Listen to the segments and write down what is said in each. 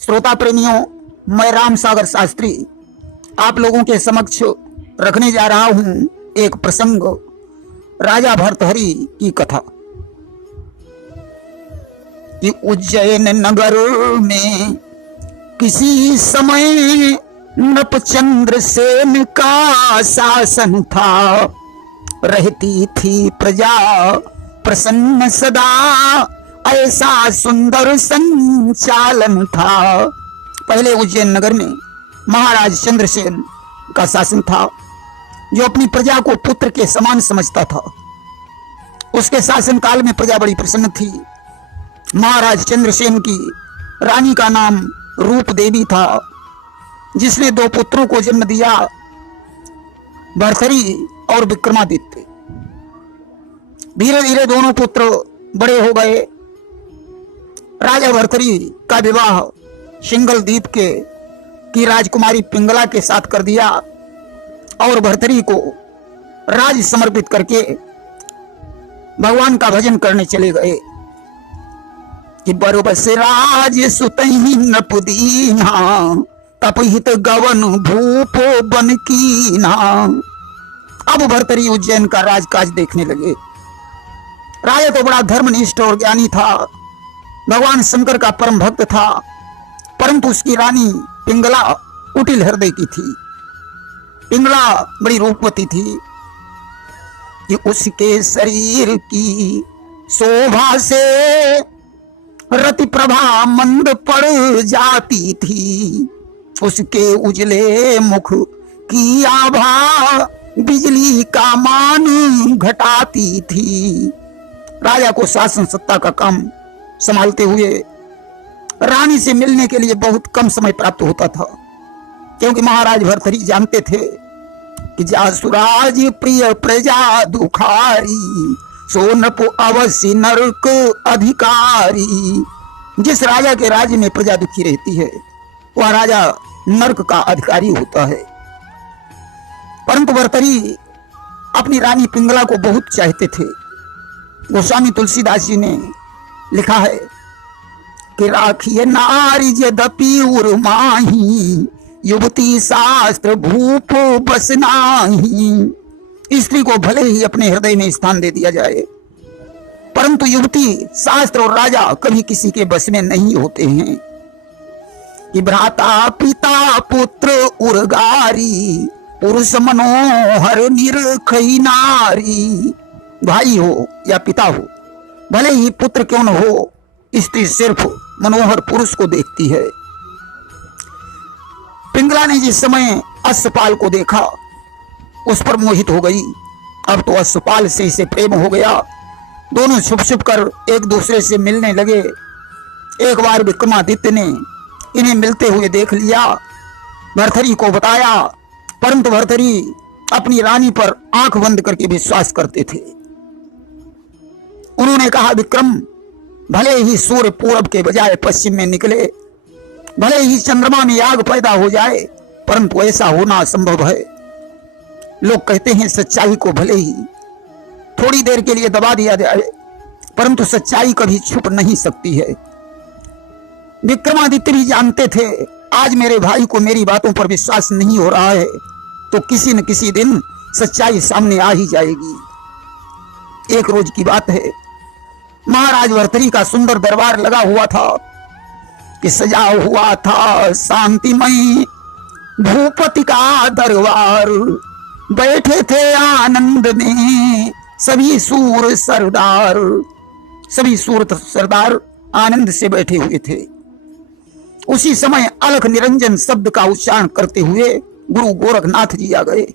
श्रोता प्रेमियों, मैं राम सागर शास्त्री आप लोगों के समक्ष रखने जा रहा हूं एक प्रसंग, राजा भर्तहरि की कथा। कि उज्जैन नगर में किसी समय नपचंद्र सेन का शासन था। रहती थी प्रजा प्रसन्न सदा, ऐसा सुंदर संचालन था। पहले उज्जैन नगर में महाराज चंद्रसेन का शासन था, जो अपनी प्रजा को पुत्र के समान समझता था। उसके शासन काल में प्रजा बड़ी प्रसन्न थी। महाराज चंद्रसेन की रानी का नाम रूप देवी था, जिसने 2 पुत्रों को जन्म दिया, भर्तहरि और विक्रमादित्य। धीरे धीरे दोनों पुत्र बड़े हो गए। राजा भर्तहरि का विवाह सिंघल द्वीप की राजकुमारी पिंगला के साथ कर दिया और भर्तहरि को राज समर्पित करके भगवान का भजन करने चले गए। कि बरबस राज सुतहि नपुदीना, तपहित गवन भूपो बन कीना। अब भर्तहरि उज्जैन का राजकाज देखने लगे। राजा तो बड़ा धर्मनिष्ठ और ज्ञानी था, भगवान शंकर का परम भक्त था, परंतु उसकी रानी पिंगला कुटिल हृदय की थी। पिंगला बड़ी रूपवती थी कि उसके शरीर की शोभा से रति प्रभा मंद पड़ जाती थी। उसके उजले मुख की आभा बिजली का मान घटाती थी। राजा को शासन सत्ता का काम संभालते हुए रानी से मिलने के लिए बहुत कम समय प्राप्त होता था, क्योंकि महाराज भर्तहरि जानते थे कि जासुराज प्रिय प्रजा दुखारी, सोनप अवश्य नरक अधिकारी। जिस राजा के राज्य में प्रजा दुखी रहती है, वह राजा नरक का अधिकारी होता है। परंतु भर्तहरि अपनी रानी पिंगला को बहुत चाहते थे। गोस्वामी तुलसीदास जी ने लिखा है कि राखिए नारी यद्यपि उर्माही, युवती शास्त्र भूप बस नाही। स्त्री को भले ही अपने हृदय में स्थान दे दिया जाए, परंतु युवती, शास्त्र और राजा कभी किसी के बस में नहीं होते हैं। कि भ्राता पिता पुत्र उर्गारी, पुरुष मनोहर निरखई नारी। भाई हो या पिता हो, भले ही पुत्र क्यों न हो, स्त्री सिर्फ मनोहर पुरुष को देखती है। पिंगला ने जिस समय अश्वपाल को देखा, उस पर मोहित हो गई। अब तो अश्वपाल से इसे प्रेम हो गया। दोनों छुप छुप कर एक दूसरे से मिलने लगे। एक बार विक्रमादित्य ने इन्हें मिलते हुए देख लिया, भर्तहरि को बताया, परंतु भर्तहरि अपनी रानी पर आंख बंद करके विश्वास करते थे। उन्होंने कहा, विक्रम, भले ही सूर्य पूरब के बजाय पश्चिम में निकले, भले ही चंद्रमा में आग पैदा हो जाए, परंतु ऐसा होना असंभव है। लोग कहते हैं सच्चाई को भले ही थोड़ी देर के लिए दबा दिया जाए, परंतु सच्चाई कभी छुप नहीं सकती है। विक्रमादित्य भी जानते थे, आज मेरे भाई को मेरी बातों पर विश्वास नहीं हो रहा है, तो किसी न किसी दिन सच्चाई सामने आ ही जाएगी। एक रोज की बात है, महाराज भर्तहरि का सुंदर दरबार लगा हुआ था कि सजा हुआ था शांतिमय भूपति का दरबार। बैठे थे आनंद में सभी सूर सरदार। सभी सूर सरदार आनंद से बैठे हुए थे। उसी समय अलख निरंजन शब्द का उच्चारण करते हुए गुरु गोरखनाथ जी आ गए।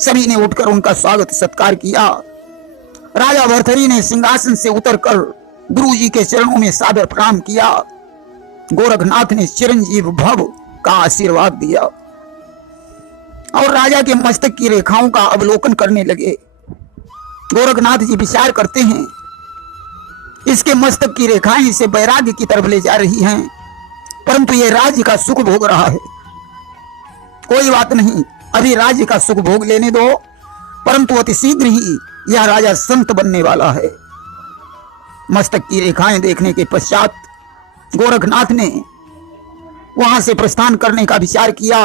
सभी ने उठकर उनका स्वागत सत्कार किया। राजा भर्तहरि ने सिंहासन से उतरकर गुरु जी के चरणों में सादर प्रणाम किया। गोरखनाथ ने चिरंजीव भव का आशीर्वाद दिया और राजा के मस्तक की रेखाओं का अवलोकन करने लगे। गोरखनाथ जी विचार करते हैं, इसके मस्तक की रेखाएं इसे वैराग्य की तरफ ले जा रही हैं, परंतु यह राज्य का सुख भोग रहा है। कोई बात नहीं, अभी राज्य का सुख भोग लेने दो, परंतु अति शीघ्र ही यह राजा संत बनने वाला है। मस्तक की रेखाएं देखने के पश्चात गोरखनाथ ने वहां से प्रस्थान करने का विचार किया।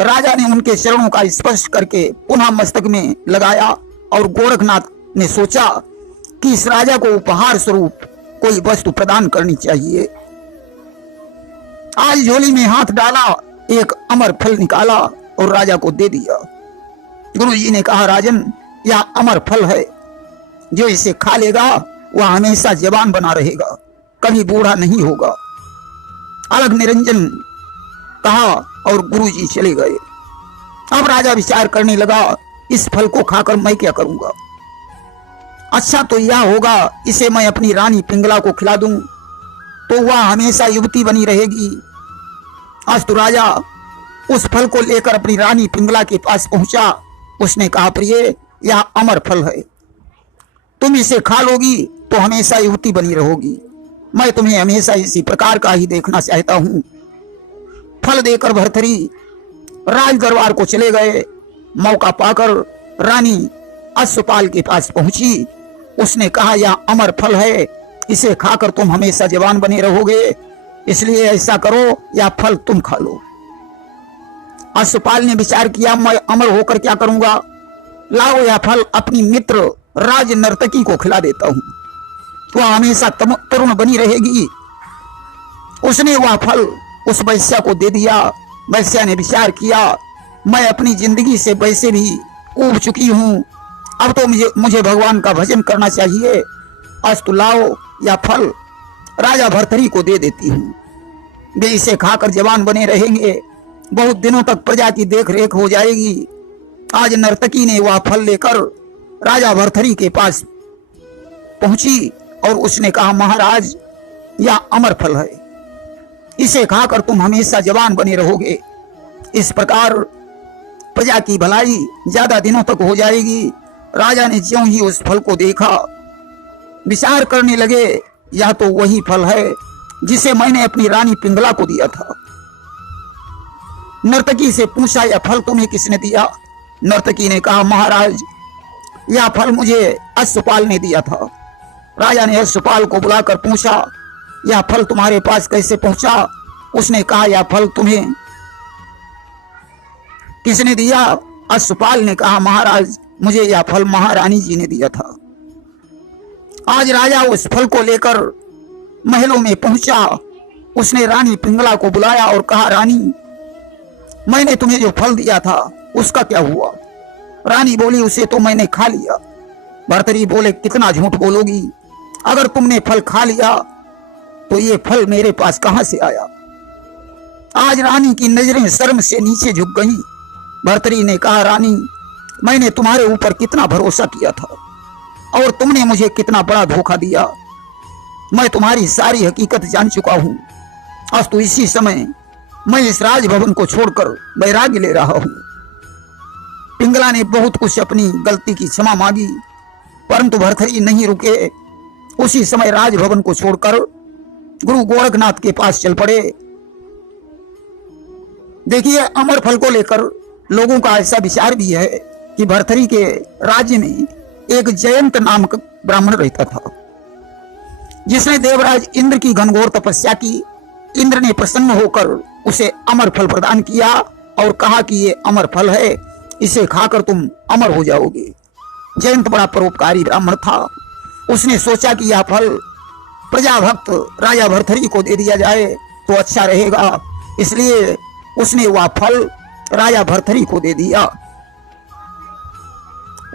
राजा ने उनके चरणों का स्पर्श करके पुनः मस्तक में लगाया और गोरखनाथ ने सोचा कि इस राजा को उपहार स्वरूप कोई वस्तु प्रदान करनी चाहिए। आज झोली में हाथ डाला, एक अमर फल निकाला और राजा को दे दिया। गुरुजी ने कहा, राजन, यह अमर फल है, जो इसे खा लेगा वह हमेशा जवान बना रहेगा, कभी बूढ़ा नहीं होगा। अलग निरंजन कहा और गुरुजी चले गए। अब राजा विचार करने लगा, इस फल को खाकर मैं क्या करूंगा? अच्छा तो यह होगा, इसे मैं अपनी रानी पिंगला को खिला दूं तो वह हमेशा युवती बनी रहेगी। आज तो राजा उस फल को लेकर अपनी रानी पिंगला के पास पहुंचा। उसने कहा, प्रिय, यह अमर फल है, तुम इसे खा लोगी तो हमेशा युवती बनी रहोगी। मैं तुम्हें हमेशा इसी प्रकार का ही देखना चाहता हूं। फल देकर भर्तरी राज दरबार को चले गए। मौका पाकर रानी अश्वपाल के पास पहुंची। उसने कहा, यह अमर फल है, इसे खाकर तुम हमेशा जवान बने रहोगे, इसलिए ऐसा करो, यह फल तुम खा लो। अश्वपाल ने विचार किया, मैं अमर होकर क्या करूंगा? लाओ यह फल अपनी मित्र राज नर्तकी को खिला देता हूं, वह हमेशा तरुण बनी रहेगी। उसने वह फल उस वैश्या को दे दिया। वैश्या ने विचार किया, मैं अपनी जिंदगी से वैसे भी ऊब चुकी हूं, अब तो मुझे भगवान का भजन करना चाहिए। अस्तु, लाओ यह फल राजा भर्तरी को दे देती हूं, वे इसे खाकर जवान बने रहेंगे, बहुत दिनों तक प्रजा की देख रेख हो जाएगी। आज नर्तकी ने वह फल लेकर राजा भर्तरी के पास पहुंची और उसने कहा, महाराज, यह अमर फल है, इसे खाकर तुम हमेशा जवान बने रहोगे। इस प्रकार प्रजा की भलाई ज्यादा दिनों तक हो जाएगी। राजा ने ज्यों ही उस फल को देखा, विचार करने लगे, यह तो वही फल है जिसे मैंने अपनी रानी पिंगला को दिया था। नर्तकी से पूछा, यह फल तुम्हें किसने दिया? नर्तकी ने कहा, महाराज, यह फल मुझे अश्वपाल ने दिया था। राजा ने अश्वपाल को बुलाकर पूछा, यह फल तुम्हारे पास कैसे पहुंचा? उसने कहा, यह फल तुम्हें किसने दिया? अश्वपाल ने कहा, महाराज, मुझे यह फल महारानी जी ने दिया था। आज राजा उस फल को लेकर महलों में पहुंचा। उसने रानी पिंगला को बुलाया और कहा, रानी, मैंने तुम्हें जो फल दिया था उसका क्या हुआ? रानी बोली, उसे तो मैंने खा लिया। भर्तरी बोले, कितना झूठ बोलोगी, अगर तुमने फल खा लिया तो ये फल मेरे पास कहां से आया? आज रानी की नजरें शर्म से नीचे झुक गईं। भर्तरी ने कहा, रानी, मैंने तुम्हारे ऊपर कितना भरोसा किया था और तुमने मुझे कितना बड़ा धोखा दिया। मैं तुम्हारी सारी हकीकत जान चुका हूं। आज तो इसी समय मैं इस राजभवन को छोड़कर वैराग्य ले रहा हूं। पिंगला ने बहुत कुछ अपनी गलती की क्षमा मांगी, परंतु भर्तरी नहीं रुके। उसी समय राजभवन को छोड़कर गुरु गोरखनाथ के पास चल पड़े। देखिए, अमर फल को लेकर लोगों का ऐसा विचार भी है कि भर्तरी के राज्य में एक जयंत नामक ब्राह्मण रहता था, जिसने देवराज इंद्र की घनघोर तपस्या की। इंद्र ने प्रसन्न होकर उसे अमर फल प्रदान किया और कहा कि ये अमर फल है, इसे खाकर तुम अमर हो जाओगे। जयंत बड़ा परोपकारी ब्राह्मण था। उसने सोचा कि यह फल प्रजा भक्त राजा भर्तरी को दे दिया जाए तो अच्छा रहेगा, इसलिए उसने वह फल राजा भर्तरी को दे दिया।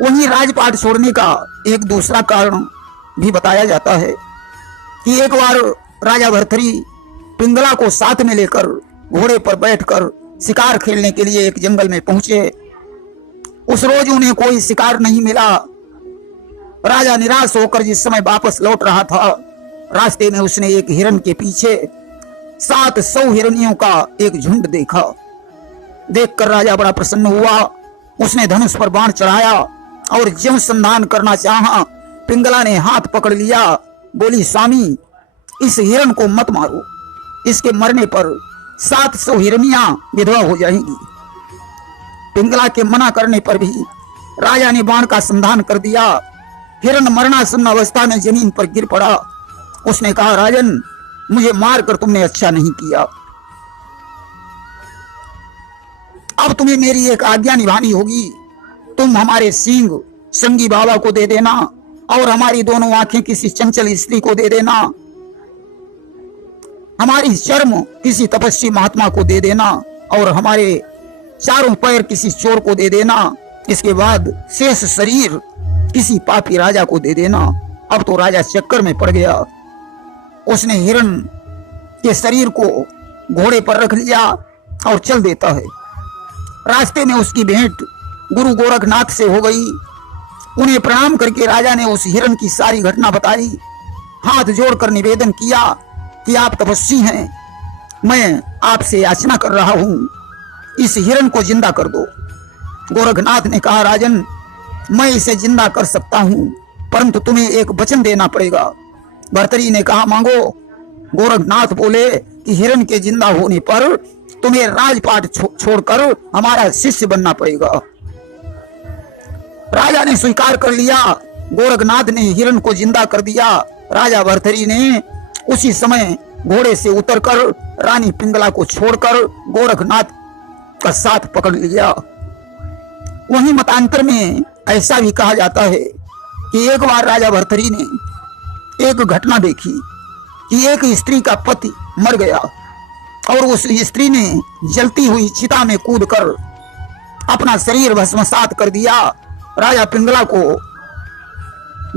वहीं राजपाट छोड़ने का एक दूसरा कारण भी बताया जाता है कि एक बार राजा भर्तरी पिंगला को साथ में लेकर घोड़े पर बैठकर शिकार खेलने के लिए एक जंगल में पहुंचे। उस रोज उन्हें कोई शिकार नहीं मिला। राजा निराश होकर जिस समय वापस लौट रहा था, रास्ते में उसने एक हिरण के पीछे 700 हिरनियों का एक झुंड देखा। देखकर राजा बड़ा प्रसन्न हुआ। उसने धनुष पर बाण चढ़ाया और ज्यों संधान करना चाहा, पिंगला ने हाथ पकड़ लिया। बोली, स्वामी, इस हिरण को मत मारो, इसके मरने पर 700 हिरनियां विधवा हो जाएंगी। पिंगला के मना करने पर भी राजा ने बाण का संधान कर दिया। हिरण मरणासन्न अवस्था में जमीन पर गिर पड़ा। उसने कहा, राजन, मुझे मारकर तुमने अच्छा नहीं किया। अब तुम्हें मेरी एक आज्ञा निभानी होगी। तुम हमारे सींग संगी बाबा को दे देना और हमारी दोनों आंखें किसी चंचल स्त्री को दे देना, हमारी चर्म किसी तपस्वी महात्मा को दे देना और हमारे चारों पैर किसी चोर को दे देना। इसके बाद शेष शरीर किसी पापी राजा को दे देना। अब तो राजा चक्कर में पड़ गया। उसने हिरण के शरीर को घोड़े पर रख लिया और चल देता है। रास्ते में उसकी भेंट गुरु गोरखनाथ से हो गई। उन्हें प्रणाम करके राजा ने उस हिरण की सारी घटना बताई। हाथ जोड़कर निवेदन किया कि आप तपस्वी हैं, मैं आपसे याचना कर रहा हूं, इस हिरण को जिंदा कर दो। गोरखनाथ ने कहा, राजन, मैं इसे जिंदा कर सकता हूं, परंतु तुम्हें एक वचन देना पड़ेगा। भर्तरी ने कहा, मांगो। गोरखनाथ बोले कि हिरण के जिंदा होने पर तुम्हें राजपाट छोड़कर हमारा शिष्य बनना पड़ेगा। राजा ने स्वीकार कर लिया। गोरखनाथ ने हिरण को जिंदा कर दिया। राजा भर्तरी ने उसी समय घोड़े से उतरकर रानी पिंगला को छोड़कर गोरखनाथ का साथ पकड़ लिया। वहीं मतांतर में ऐसा भी कहा जाता है कि एक बार राजा भर्तरी ने एक घटना देखी कि एक स्त्री का पति मर गया और उस स्त्री ने जलती हुई चिता में कूदकर अपना शरीर भस्मसात कर दिया। राजा पिंगला को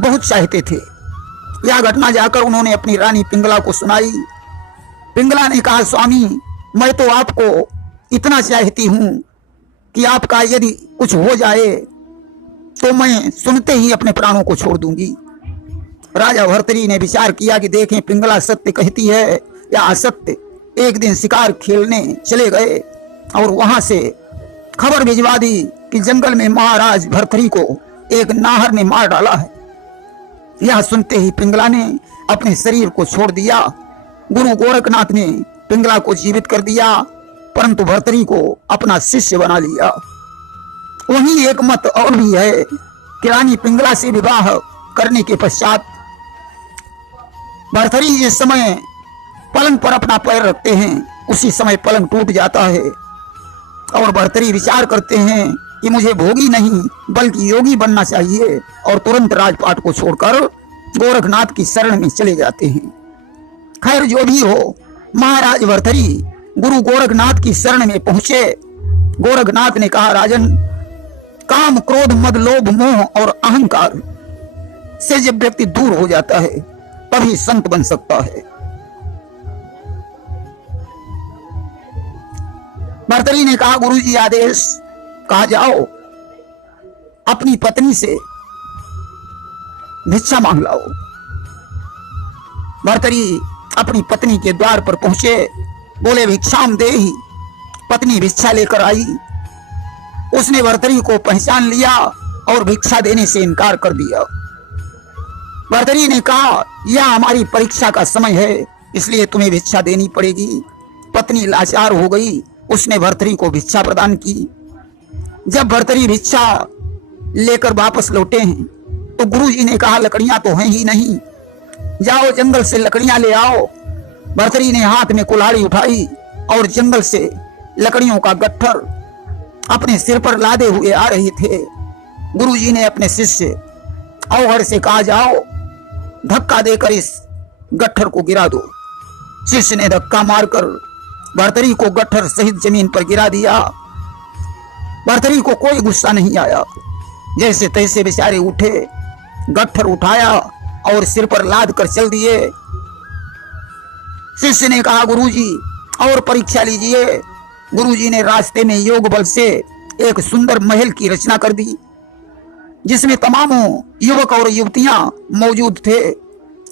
बहुत चाहते थे। यह घटना जाकर उन्होंने अपनी रानी पिंगला को सुनाई। पिंगला ने कहा, स्वामी, मैं तो आपको इतना चाहती हूं कि आपका यदि कुछ हो जाए तो मैं सुनते ही अपने प्राणों को छोड़ दूंगी। राजा भर्तरी ने विचार किया कि देखें पिंगला सत्य कहती है या असत्य। एक दिन शिकार खेलने चले गए और वहां से खबर भिजवा दी कि जंगल में महाराज भर्तरी को एक नाहर ने मार डाला है। यह सुनते ही पिंगला ने अपने शरीर को छोड़ दिया। गुरु गोरखनाथ ने पिंगला को जीवित कर दिया, परंतु भर्तरी को अपना शिष्य बना लिया। वहीं एक मत और भी है कि रानी पिंगला से विवाह करने के पश्चात भर्तरी जिस समय पलंग पर अपना पैर रखते हैं उसी समय पलंग टूट जाता है और भर्तरी विचार करते हैं कि मुझे भोगी नहीं बल्कि योगी बनना चाहिए और तुरंत राजपाट को छोड़कर गोरखनाथ की शरण में चले जाते हैं। खैर जो भी हो, महाराज भर्तरी गुरु गोरखनाथ की शरण में पहुंचे। गोरखनाथ ने कहा, राजन, काम, क्रोध, मद, लोभ, मोह और अहंकार से जब व्यक्ति दूर हो जाता है तभी संत बन सकता है। भर्तरी ने कहा, गुरुजी आदेश, कहा जाओ अपनी पत्नी से भिक्षा मांग लाओ। भर्तरी अपनी पत्नी के द्वार पर पहुंचे। बोले, भिक्षाम देहि। पत्नी भिक्षा लेकर आई। उसने भर्तरी को पहचान लिया और भिक्षा देने से इनकार कर दिया। भर्तरी ने कहा, यह हमारी परीक्षा का समय है, इसलिए तुम्हें भिक्षा देनी पड़ेगी। पत्नी लाचार हो गई। उसने भर्तरी को भिक्षा प्रदान की। जब भर्तरी भिक्षा लेकर वापस लौटे हैं तो गुरुजी ने कहा, लकड़ियां तो हैं ही नहीं, जाओ जंगल से लकड़ियां ले आओ। भर्तरी ने हाथ में कुल्हाड़ी उठाई और जंगल से लकड़ियों का गट्ठर अपने सिर पर लादे हुए आ रहे थे। गुरुजी ने अपने शिष्य अवहर से कहा, जाओ धक्का देकर इस गट्ठर को गिरा दो। शिष्य ने धक्का मारकर भर्तरी को गट्ठर सहित जमीन पर गिरा दिया। भर्तरी को कोई गुस्सा नहीं आया। जैसे तैसे बेचारे उठे, गट्ठर उठाया और सिर पर लाद कर चल दिए। शिष्य ने कहा, गुरुजी और परीक्षा लीजिए। गुरुजी ने रास्ते में योग बल से एक सुंदर महल की रचना कर दी जिसमें तमामों युवक और युवतियां मौजूद थे।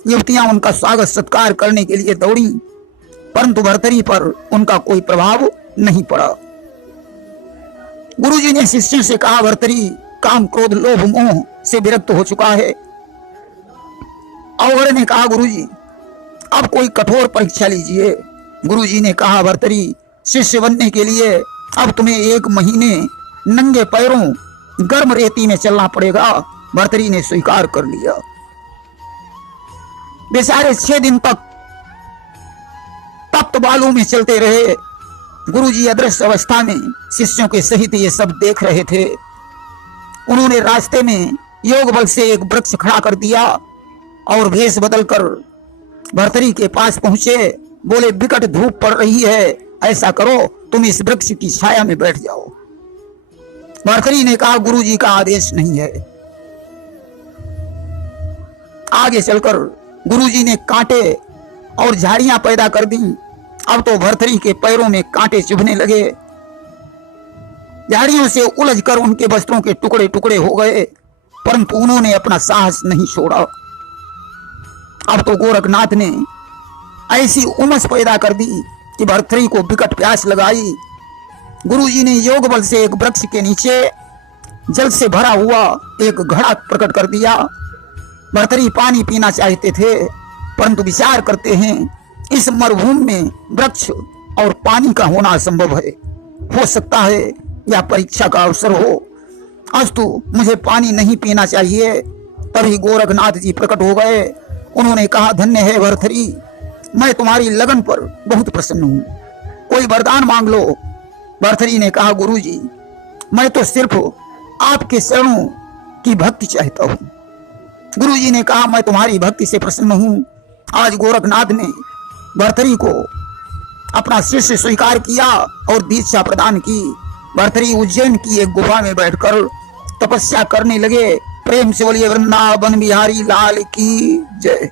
युवतियां उनका स्वागत सत्कार करने के लिए दौड़ी, परंतु भर्तरी पर उनका कोई प्रभाव नहीं पड़ा। गुरुजी ने शिष्य से कहा, भर्तरी काम, क्रोध, लोभ, मोह से विरक्त हो चुका है। अवहर ने कहा, गुरुजी अब कोई कठोर परीक्षा लीजिए। गुरुजी ने कहा, भर्तरी शिष्य बनने के लिए अब तुम्हें 1 महीने नंगे पैरों गर्म रेती में चलना पड़ेगा। भर्तरी ने स्वीकार कर लिया। बेचारे 6 दिन तक तप्त बालू में चलते रहे। गुरुजी अदृश्य अवस्था में शिष्यों के सहित ये सब देख रहे थे। उन्होंने रास्ते में योग बल से एक वृक्ष खड़ा कर दिया और भेष बदलकर भर्तरी के पास पहुंचे। बोले, विकट धूप पड़ रही है, ऐसा करो तुम इस वृक्ष की छाया में बैठ जाओ। भर्तरी ने कहा, गुरुजी का आदेश नहीं है। आगे चलकर गुरुजी ने कांटे और झाड़ियां पैदा कर दी। अब तो भर्तरी के पैरों में कांटे चुभने लगे। झाड़ियों से उलझकर उनके वस्त्रों के टुकड़े टुकड़े हो गए, परंतु उन्होंने अपना साहस नहीं छोड़ा। अब तो गोरखनाथ ने ऐसी उमस पैदा कर दी कि भर्तरी को विकट प्यास लगाई। गुरुजी ने योग बल से एक वृक्ष के नीचे जल से भरा हुआ एक घड़ा प्रकट कर दिया। भर्तरी पानी पीना चाहते थे, परंतु विचार करते हैं इस मरुभूमि में वृक्ष और पानी का होना असंभव है। हो सकता है यह परीक्षा का अवसर हो। अस्तु, मुझे पानी नहीं पीना चाहिए। तभी गोरखनाथ जी प्रकट हो गए। उन्होंने कहा, धन्य है भर्तरी, मैं तुम्हारी लगन पर बहुत प्रसन्न हूं, कोई वरदान मांग लो। भर्तरी ने कहा, गुरुजी, मैं तो सिर्फ आपके चरणों की भक्ति चाहता हूं। गुरुजी ने कहा, मैं तुम्हारी भक्ति से प्रसन्न हूं। आज गोरखनाथ ने भर्तरी को अपना शिष्य स्वीकार किया और दीक्षा प्रदान की। भर्तरी उज्जैन की एक गुफा में बैठकर तपस्या करने लगे। प्रेम से बोलिए वृंदावन बिहारी लाल की जय।